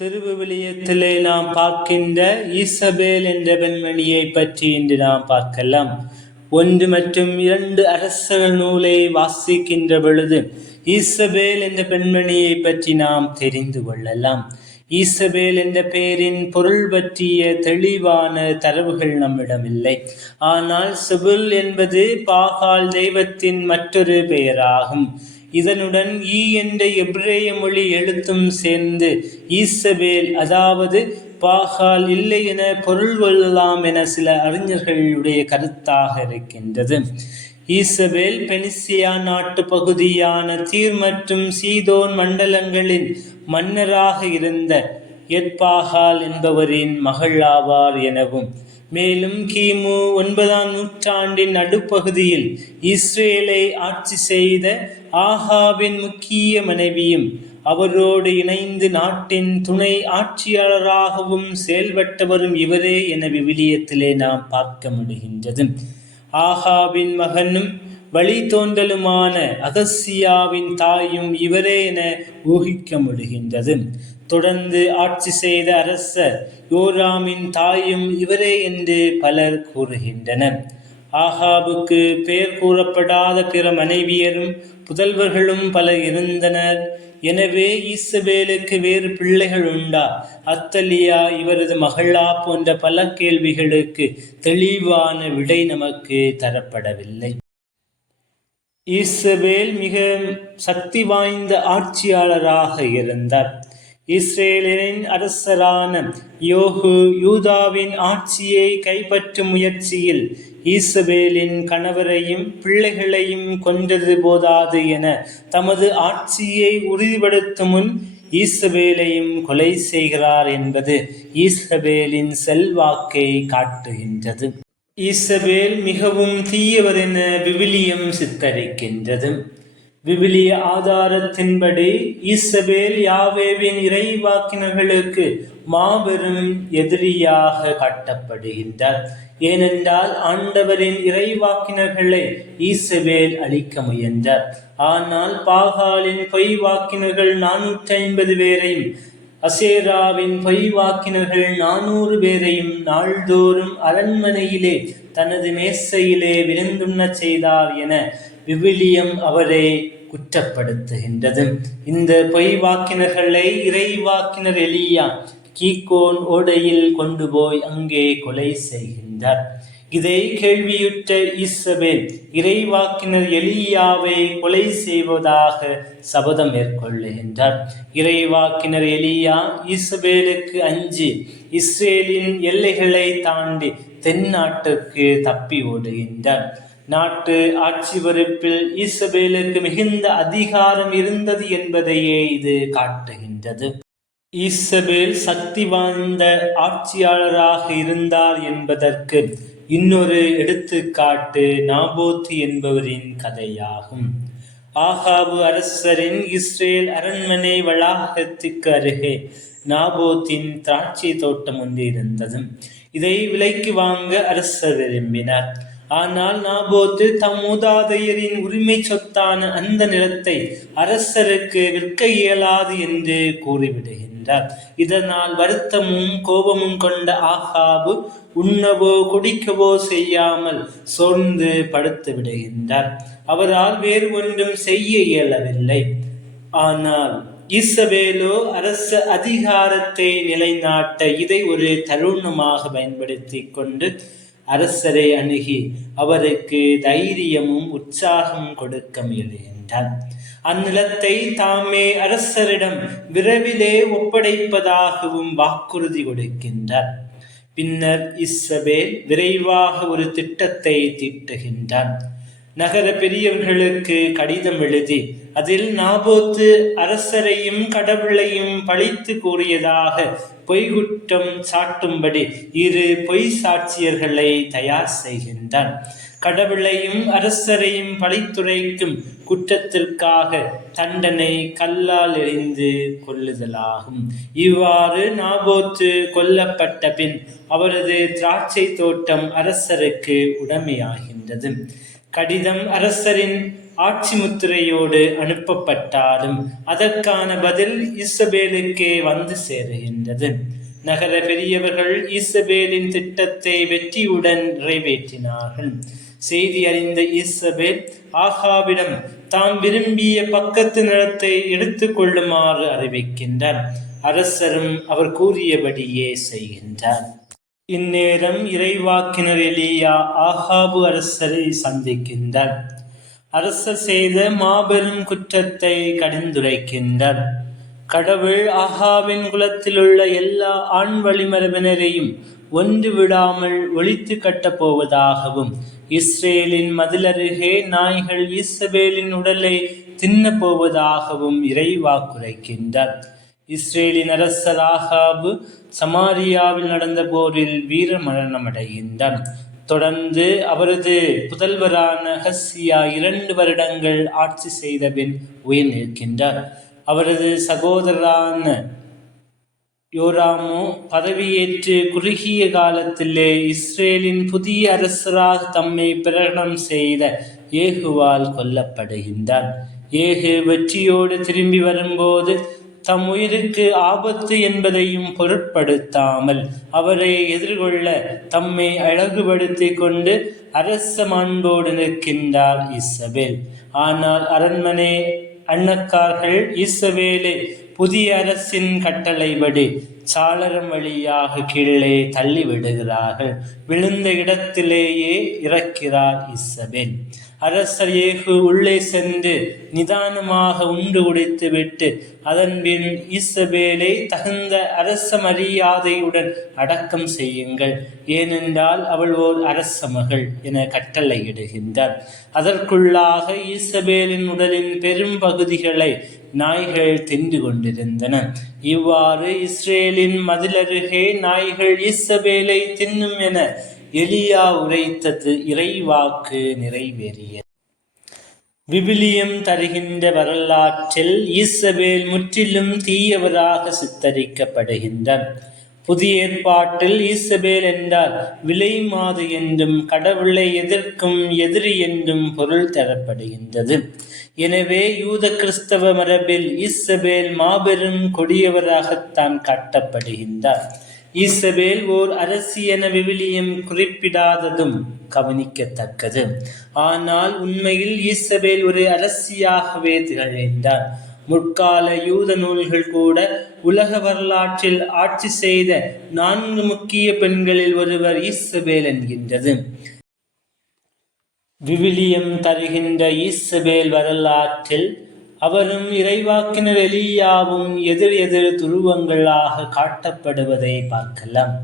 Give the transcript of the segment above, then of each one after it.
திருவிவிலியத்திலே நாம் பார்க்கின்ற ஈசபேல் என்ற பெண்மணியை பற்றி இன்று நாம் பார்க்கலாம். ஒன்று மற்றும் இரண்டு அரசர்கள் நூலை வாசிக்கின்ற பொழுது ஈசபேல் என்ற பெண்மணியை பற்றி நாம் தெரிந்து கொள்ளலாம். ஈசபேல் என்ற பெயரின் பொருள் பற்றிய தெளிவான தரவுகள் நம்மிடம் இல்லை ஆனால் செபுல் என்பது பாகால் தெய்வத்தின் மற்றொரு பெயராகும். இதனுடன் ஈ என்ற எப்ரேய மொழி எழுத்தும் சேர்ந்து ஈசபேல் அதாவது பாகால் இல்லை என பொருள் கொள்ளலாம் என சில அறிஞர்களுடைய கருத்தாக இருக்கின்றது. ஈசபேல் பெனிசியா நாட்டு பகுதியான தீர் மற்றும் சீதோன் மண்டலங்களின் மன்னராக இருந்த எத்பாகால் என்பவரின் மகள் ஆவார் எனவும் மேலும் கிமு ஒன்பதாம் நூற்றாண்டின் நடுப்பகுதியில் இஸ்ரேலை ஆட்சி செய்த ஆகாவின் முக்கிய மனைவியும் அவரோடு இணைந்து நாட்டின் துணை ஆட்சியாளராகவும் செயல்பட்டவரும் இவரே என விவிலியத்திலே நாம் பார்க்க முடிகின்றது. ஆகாவின் மகனும் வழித்தோன்றலுமான அகசியாவின் தாயும் இவரே என ஊகிக்க முடிகின்றது. தொடர்ந்து ஆட்சி செய்த அரசர் யோராமின் தாயும் இவரே என்று பலர் கூறுகின்றனர். ஆகாபுக்கு பெயர் கூறப்படாத பிற மனைவியரும் புதல்வர்களும் பலர் இருந்தனர். எனவே ஈசபேலுக்கு வேறு பிள்ளைகள் உண்டா? அத்தலியா இவரது மகளா போன்ற பல கேள்விகளுக்கு தெளிவான விடை நமக்கு தரப்படவில்லை. ஈசபேல் மிக சக்தி வாய்ந்த ஆட்சியாளராக இருந்தார். இஸ்ரேலின் அரசரான யோகு யூதாவின் ஆட்சியை கைப்பற்றும் முயற்சியில் ஈசபேலின் கணவரையும் பிள்ளைகளையும் கொன்றது போதாது என தமது ஆட்சியை உறுதிப்படுத்தும் முன் ஈசபேலையும் கொலை செய்கிறார் என்பது ஈசபேலின் செல்வாக்கை காட்டுகின்றது. ஈசபேல் மிகவும் தீயவர் என விவிலியம் சித்தரிக்கின்றது. விவிலிய ஆதாரத்தின்படி ஈசபேல் யாவேவின் இறைவாக்கினர்களுக்கு மாபெரும் எதிரியாக காட்டப்படுகின்றார். ஏனென்றால் ஆண்டவரின் இறைவாக்கினர்களை ஈசபேல் அழிக்க முயன்றார். ஆனால் பாகாலின் பொய் வாக்கினர்கள் நானூற்றி ஐம்பது பேரையும் அசேராவின் பொய் வாக்கினர்கள் நானூறு பேரையும் நாள்தோறும் அரண்மனையிலே தனது மேசையிலே விருந்துண்ண செய்தார் என விவிலியம் அவரே குற்றப்படுத்துகின்றது. இந்த பொய் வாக்கினர்களை இறைவாக்கினர் எலியா கீகோன் ஓடையில் கொண்டு போய் அங்கே கொலை செய்கின்றார். இதை கேள்வியுற்ற ஈசபேல் இறைவாக்கினர் எலியாவை கொலை செய்வதாக சபதம் மேற்கொள்ளுகின்றார். இறைவாக்கினர் எலியா ஈசபேலுக்கு அஞ்சு இஸ்ரேலின் எல்லைகளை தாண்டி தென்னாட்டிற்கு தப்பி ஓடுகின்றார். நாட்டு ஆட்சி பொறுப்பில் ஈசபேலுக்கு மிகுந்த அதிகாரம் இருந்தது என்பதையே இது காட்டுகின்றது. ஈசபேல் சக்தி வாய்ந்த ஆட்சியாளராக இருந்தார் என்பதற்கு இன்னொரு எடுத்துக்காட்டு நாபோத்து என்பவரின் கதையாகும். ஆகாபு அரசரின் இஸ்ரேல் அரண்மனை வளாகத்துக்கு அருகே நாபோத்தின் திராட்சை தோட்டம் ஒன்று இருந்தது. இதை விலைக்கு வாங்க அரசர் விரும்பினார். ஆனால் நாபோத்து தம் மூதாதையரின் உரிமை சொத்தான அந்த நிலத்தை அரசருக்கு விற்க இயலாது என்று கூறிவிடுகின்றார். இதனால் வருத்தமும் கோபமும் கொண்ட ஆகாபு உண்ணவோ குடிக்கவோ செய்யாமல் சோர்ந்து படுத்து விடுகின்றார். அவரால் வேறு ஒன்றும் செய்ய இயலவில்லை. ஆனால் இசபேலோ அரச அதிகாரத்தை நிலைநாட்ட இதை ஒரு தருணமாக பயன்படுத்தி கொண்டு அரசரை அணுகி அவருக்கு தைரியமும் உற்சாகம் கொடுக்க முயலுகின்றார் அந்நிலத்தை தாமே அரசரிடம் விரைவிலே ஒப்படைப்பதாகவும் வாக்குறுதி கொடுக்கின்றார் பின்னர் இஸ்ஸபேல் விரைவாக ஒரு திட்டத்தை தீட்டுகின்றார் நகர பெரியவர்களுக்கு கடிதம் எழுதி அதில் நாபோத்து அரசரையும் கடவுளையும் பழித்து கூறியதாக பொய்குற்றம் சாட்டும்படி இரு பொய் சாட்சியர்களை தயார் செய்கின்றான். கடவுளையும் அரசரையும் பழித்துரைக்கும் குற்றத்திற்காக தண்டனை கல்லால் எரிந்து கொள்ளுதலாகும் இவ்வாறு நாபோத்து கொல்லப்பட்ட பின் அவரது திராட்சை தோட்டம் அரசருக்கு உடமையாகின்றது. கடிதம் அரசரின் ஆட்சி முத்திரையோடு அனுப்பப்பட்டாலும் அதற்கான பதில் இசபேலுக்கே வந்து சேருகின்றது. நகர பெரியவர்கள் ஈசபேலின் திட்டத்தை வெற்றியுடன் நிறைவேற்றினார்கள். செய்தி அறிந்த ஈசபேல் ஆகாவிடம் தாம் விரும்பிய பக்கத்து நிலத்தை எடுத்துக்கொள்ளுமாறு அறிவிக்கின்றார். அரசரும் அவர் கூறியபடியே செய்கின்றார். இந்நேரம் இறைவாக்கினர் எலியா ஆகாபு அரசரை சந்திக்கின்றார். அரசர் செய்த மாபெரும் குற்றத்தை கடிந்துரைக்கின்றார். கடவுள் ஆஹாவின் குலத்தில் உள்ள எல்லா ஆண் வழிமரபினரையும் ஒன்று விடாமல் ஒழித்து கட்டப் போவதாகவும் இஸ்ரேலின் மதிலருகே நாய்கள் ஈசபேலின் உடலை தின்னப் போவதாகவும் இறைவாக்குரைக்கின்றார் இஸ்ரேலின் அரசர் ஆகாபு சமாரியாவில் நடந்த போரில் வீர மரணமடைகின்றார் தொடர்ந்து அவரது புதல்வரான ஹஸ்ஸியா இரண்டு வருடங்கள் ஆட்சி செய்த பின் உயிர் நிற்கின்றார் அவரது சகோதரரான யோராமோ பதவியேற்று குறுகிய காலத்திலே இஸ்ரேலின் புதிய அரசராக தம்மை பிரகடனம் செய்த ஏகுவால் கொல்லப்படுகின்றார். ஏகு வெற்றியோடு திரும்பி வரும்போது தம் உயிருக்கு ஆபத்து என்பதையும் பொருட்படுத்தாமல் அவரை எதிர்கொள்ள தம்மை அழகுபடுத்திக் கொண்டு அரச மாண்போடு நிற்கின்றார் இசபேல் ஆனால் அரண்மனை அன்னக்கார்கள் இசவேலே புதிய அரசின் கட்டளைப்படி சாளரம் வழியாக கீழே தள்ளிவிடுகிறார்கள். விழுந்த இடத்திலேயே இறக்கிறார் இசபேல் அரசர் ஏகு உள்ளே சென்று நிதானமாக உண்டு உடைத்து விட்டு அதன்பின் இசபேலை தகுந்த அரச மரியாதையுடன் அடக்கம் செய்யுங்கள். ஏனென்றால் அவள் ஓர் அரச மகள் என கட்டளையிடுகின்றார். அதற்குள்ளாக ஈசபேலின் உடலின் பெரும் பகுதிகளை நாய்கள் தின்று கொண்டிருந்தன. இவ்வாறு இஸ்ரேலின் மதிலருகே நாய்கள் ஈசபேலை தின்னும் என எலியா உரைத்தது இறைவாக்கு நிறைவேறிய விவிலியம் தருகின்ற வரலாற்றில் ஈசபேல் முற்றிலும் தீயவராக சித்தரிக்கப்படுகின்றார் புதிய ஏற்பாட்டில் ஈசபேல் என்றால் விலை மாது என்றும் கடவுளை எதிர்க்கும் எதிரி என்றும் பொருள் தரப்படுகின்றது. எனவே யூத கிறிஸ்தவ மரபில் ஈசபேல் மாபெரும் கொடியவராகத்தான் காட்டப்படுகின்றார். ஈசபேல் ஓர் அரசி என விவிலியம் குறிப்பிடாததும் கவனிக்கத்தக்கது. ஆனால் உண்மையில் ஈசபேல் ஒரு அரசியாகவே திகழ்ந்தார் முற்கால யூத நூல்கள் கூட உலக வரலாற்றில் ஆட்சி செய்த நான்கு முக்கிய பெண்களில் ஒருவர் ஈசபேல் என்கின்றது. விவிலியம் தருகின்ற ஈசபேல் வரலாற்றில் அவரும் இறைவாக்கினர் எலியாவும் எதிர் எதிர் துருவங்களாக காட்டப்படுவதை பார்க்கலாம்.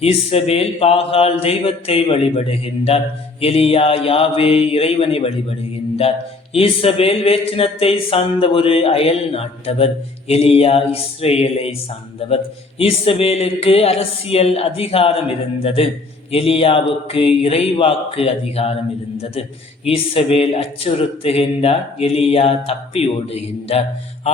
இஸ்ரவேல் பாகால் தெய்வத்தை வழிபடுகின்றார். எலியா யாவே இறைவனை வழிபடுகின்றார். ஈசபேல் வேற்றினத்தை சார்ந்த ஒரு அயல் நாட்டவர். எலியா இஸ்ரேலை சார்ந்தவர். ஈசபேலுக்கு அரசியல் அதிகாரம் இருந்தது. எலியாவுக்கு இறைவாக்கு அதிகாரம் இருந்தது. ஈசவேல் அச்சுறுத்துகின்றார் எலியா தப்பி ஓடுகின்றார்.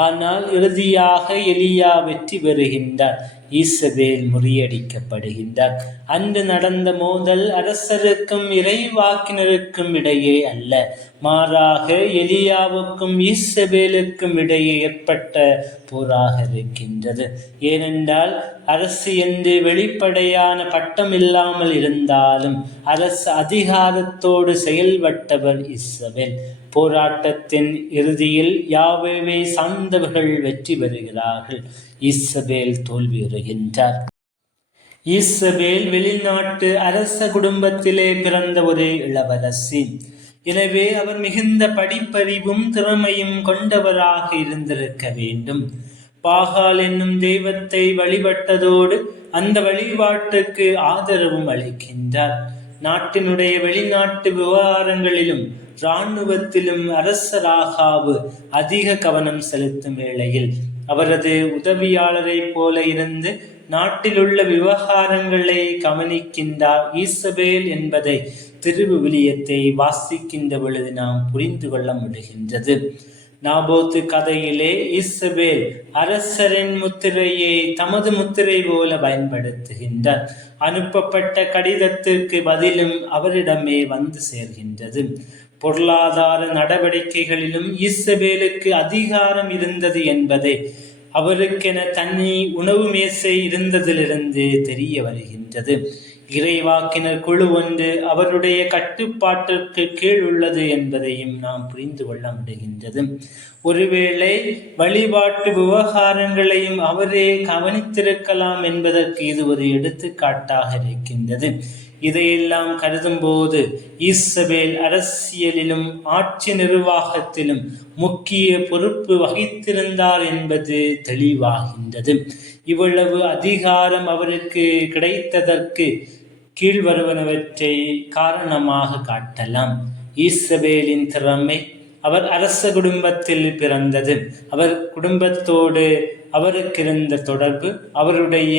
ஆனால் இறுதியாக எலியா வெற்றி பெறுகின்றார். ஈசபேல் முறியடிக்கப்படுகின்றார். அன்று நடந்த மோதல் அரசருக்கும் இறைவாக்கினருக்கும் இடையே அல்ல. மாறாக எலியாவுக்கும் ஈசபேலுக்கும் இடையே ஏற்பட்ட போராக இருக்கின்றது. ஏனென்றால் அரசு என்று வெளிப்படையான பட்டம் இல்லாமல் இருந்தாலும் அரசு அதிகாரத்தோடு செயல்பட்டவர் இஸ்ரவேல் போராட்டத்தின் இறுதியில் யாவேவை சார்ந்தவர்கள் வெற்றி பெறுகிறார்கள். இஸ்ரவேல் தோல்வியுறுகின்றார் இஸ்ரவேல் வெளிநாட்டு அரச குடும்பத்திலே பிறந்த ஒரு இளவரசி. எனவே அவர் மிகுந்த படிப்பறிவும் திறமையும் கொண்டவராக இருந்திருக்க வேண்டும். பாகால் என்னும் தெய்வத்தை வழிபட்டதோடு அந்த வழிபாட்டுக்கு ஆதரவும் அளிக்கின்றார். நாட்டினுடைய வெளிநாட்டு விவகாரங்களிலும் இராணுவத்திலும் அரசராகாவு அதிக கவனம் செலுத்தும் வேளையில் அவரது உதவியாளரைப் போல இருந்து நாட்டிலுள்ள விவகாரங்களை கவனிக்கின்றார் ஈசபேல் என்பதை திருவிவிலியத்தை வாசிக்கின்ற பொழுது நாம் புரிந்து கொள்ள முடிகின்றது. நாபோத்து கதையிலே இசபேல் அரசரின் முத்திரையை தமது முத்திரை போல பயன்படுத்துகின்றார். அனுப்பப்பட்ட கடிதத்திற்கு பதிலும் அவரிடமே வந்து சேர்கின்றது. பொருளாதார நடவடிக்கைகளிலும் இஸ்பேலுக்கு அதிகாரம் இருந்தது என்பதை அவருக்கென தனி உணவு மேசை இருந்ததிலிருந்து தெரிய வருகின்றது. இறைவாக்கினர் குழு ஒன்று அவருடைய கட்டுப்பாட்டிற்கு கீழ் உள்ளது என்பதையும் நாம் புரிந்து கொள்ள முடிகின்றது. ஒருவேளை வழிபாட்டு விவகாரங்களையும் அவரே கவனித்திருக்கலாம் என்பதற்கு இது ஒரு எடுத்துக்காட்டாக இருக்கின்றது. இதையெல்லாம் கருதும்போது ஈசபேல் அரசியலிலும் ஆட்சி நிர்வாகத்திலும் முக்கிய பொறுப்பு வகித்திருந்தார் என்பது தெளிவாகின்றது. இவ்வளவு அதிகாரம் அவருக்கு கிடைத்ததற்கு கீழ்வருவனவற்றை காரணமாக காட்டலாம். ஈசபேலின் திறமை அவர் அரச குடும்பத்தில் பிறந்தது. அவர் குடும்பத்தோடு அவருக்கு இருந்த தொடர்பு அவருடைய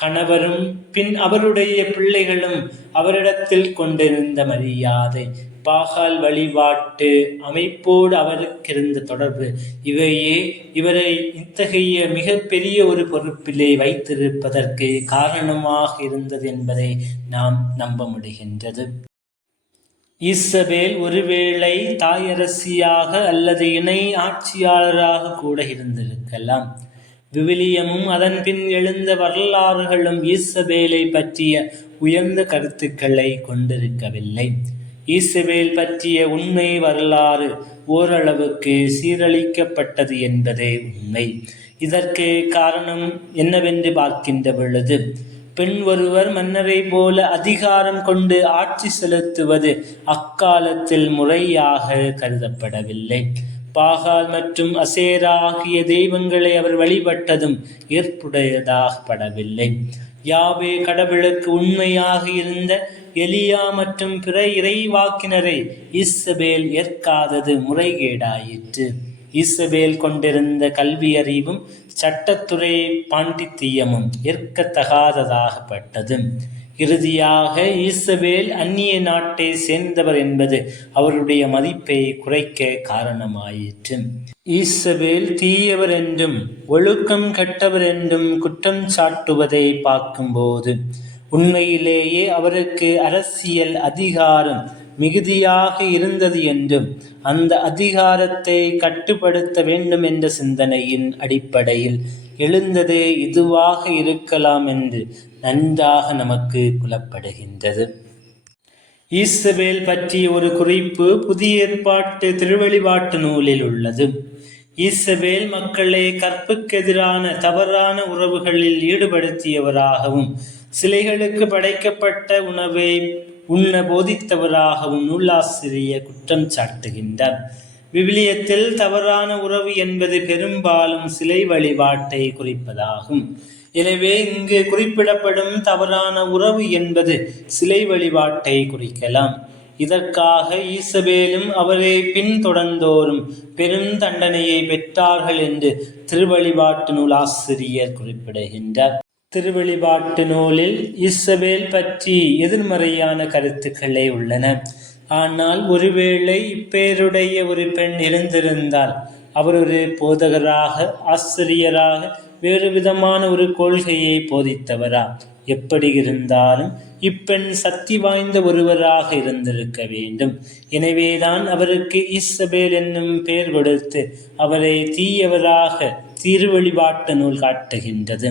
கணவரும் பின் அவருடைய பிள்ளைகளும் அவரிடத்தில் கொண்டிருந்த மரியாதை பாகால் வழிபாட்டு அமைப்போடு அவருக்கு இருந்த தொடர்பு. இவையே இவரை இத்தகைய மிகப்பெரிய ஒரு பொறுப்பிலே வைத்திருப்பதற்கு காரணமாக இருந்தது என்பதை நாம் நம்ப முடிகின்றது. இசபேல் ஒருவேளை தாயரசியாக அல்லது இணை ஆட்சியாளராக கூட இருந்திருக்கலாம். விவிலியமும் அதன் பின் எழுந்த வரலாறுகளும் ஈசபேலை பற்றிய உயர்ந்த கருத்துக்களை கொண்டிருக்கவில்லை. ஈசபேல் பற்றிய உண்மை வரலாறு ஓரளவுக்கு சீரழிக்கப்பட்டது என்பதே உண்மை. இதற்கு காரணம் என்னவென்று பார்க்கின்ற பொழுது பெண் ஒருவர் மன்னரை போல அதிகாரம் கொண்டு ஆட்சி செலுத்துவது அக்காலத்தில் முறையாக கருதப்படவில்லை. பாகால் மற்றும் அசேரா ஆகிய தெய்வங்களை அவர் வழிபட்டதும் ஏற்புடையதாகப்படவில்லை யாவே கடவுளுக்கு உண்மையாக இருந்த எலியா மற்றும் பிற இறைவாக்கினரை இஸ்ஸபேல் ஏற்காதது முறைகேடாயிற்று. இஸ்ஸபேல் கொண்டிருந்த கல்வியறிவும் சட்டத்துறை பாண்டித்தியமும் ஏற்கத்தகாததாகப்பட்டது. இறுதியாக ஈசவேல் அந்நிய நாட்டை சேர்ந்தவர் என்பது அவருடைய மதிப்பை குறைக்க காரணமாயிற்று. ஈசவேல் தீயவர் என்றும் ஒழுக்கம் கெட்டவர் என்றும் குற்றம் சாட்டுவதை பார்க்கும்போது உண்மையிலேயே அவருக்கு அரசியல் அதிகாரம் மிகுதியாக இருந்தது என்றும் அந்த அதிகாரத்தை கட்டுப்படுத்த வேண்டும் என்ற சிந்தனையின் அடிப்படையில் எழுந்ததே இதுவாக இருக்கலாம் என்று நன்றாக நமக்கு புலப்படுகின்றது. ஈசபேல் பற்றிய ஒரு குறிப்பு புதிய ஏற்பாட்டு திருவழிபாட்டு நூலில் உள்ளது. ஈசபேல் மக்களை கற்புக்கெதிரான தவறான உறவுகளில் ஈடுபடுத்தியவராகவும் சிலைகளுக்கு படைக்கப்பட்ட உணவை உண்ண போதித்தவராகவும் நூலாசிரியர் குற்றம் சாட்டுகின்றார். விவிலியத்தில் தவறான உறவு என்பது பெரும்பாலும் சிலை வழிபாட்டை குறிப்பதாகும். எனவே இங்கு குறிப்பிடப்படும் தவறான உறவு என்பது சிலை வழிபாட்டை குறிக்கலாம். இதற்காக ஈசபேலும் அவரை பின்தொடர்ந்தோரும் பெரும் தண்டனையை பெற்றார்கள் என்று திருவழிபாட்டு நூலாசிரியர் குறிப்பிடுகின்றார். திருவெளிபாட்டு நூலில் இஸ்ஸபேல் பற்றி எதிர்மறையான கருத்துக்களே உள்ளன. ஆனால் ஒருவேளை இப்பேருடைய ஒரு பெண் இருந்திருந்தால் அவர் ஒரு போதகராக ஆசிரியராக வேறு விதமான ஒரு கொள்கையை போதித்தவரா? எப்படி இருந்தாலும் இப்பெண் சக்தி வாய்ந்த ஒருவராக இருந்திருக்க வேண்டும். எனவேதான் அவருக்கு இஸ்ஸபேல் என்னும் பெயர் கொடுத்து அவரை தீயவராக திருவழிபாட்டு நூல் காட்டுகின்றது.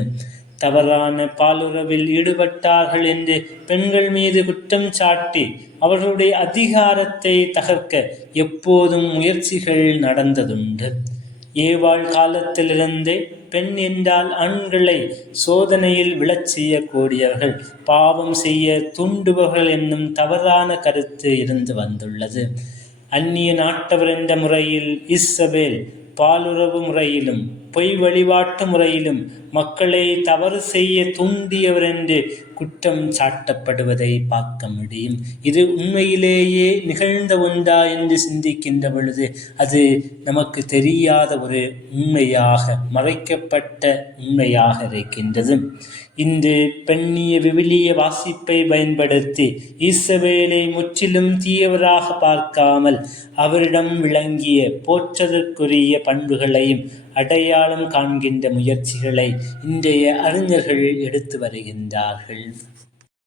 தவறான பாலுறவில் ஈடுபட்டார்கள் என்று பெண்கள் மீது குற்றம் சாட்டி அவர்களுடைய அதிகாரத்தை தகர்க்க எப்போதும் முயற்சிகள் நடந்ததுண்டு. ஏவாள் காலத்திலிருந்தே பெண் என்றால் ஆண்களை சோதனையில் விழச் செய்யக்கூடியவர்கள் பாவம் செய்ய தூண்டுபவர்கள் என்னும் தவறான கருத்து இருந்து வந்துள்ளது. அந்நிய நாட்டவர் என்ற முறையில் இஸ்ஸபேல் பாலுறவு முறையிலும் பொய் வழிபாட்டு முறையிலும் மக்களை தவறு செய்ய தூண்டியவர் என்று குற்றம் சாட்டப்படுவதை பார்க்க முடியும். இது உண்மையிலேயே நிகழ்ந்த ஒன்றா என்று சிந்திக்கின்ற பொழுது அது நமக்கு தெரியாத ஒரு உண்மையாக மறைக்கப்பட்ட உண்மையாக இருக்கின்றது. இன்று பெண்ணிய விவிலிய வாசிப்பை பயன்படுத்தி ஈசவேலை முற்றிலும் தீயவராக பார்க்காமல் அவரிடம் விளங்கிய போற்றதற்குரிய பண்புகளையும் அடையாளம் காண்கின்ற முயற்சிகளை இன்றைய அறிஞர்கள் எடுத்து வருகின்றார்கள்.